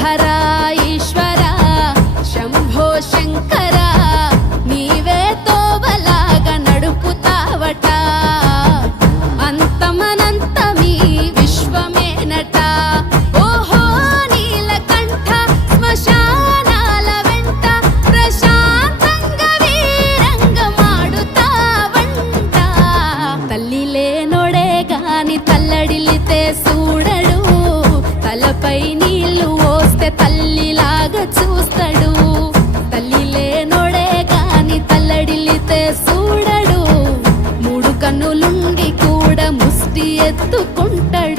హర ఈశ్వర శంభో శంకర పల్లిలాగా చూస్తాడు. తల్లి లేనోడే కాని తల్లడిల్లితే చూడడు మూడు కన్నులుండి కూడా ముష్టి ఎత్తుకుంటాడు.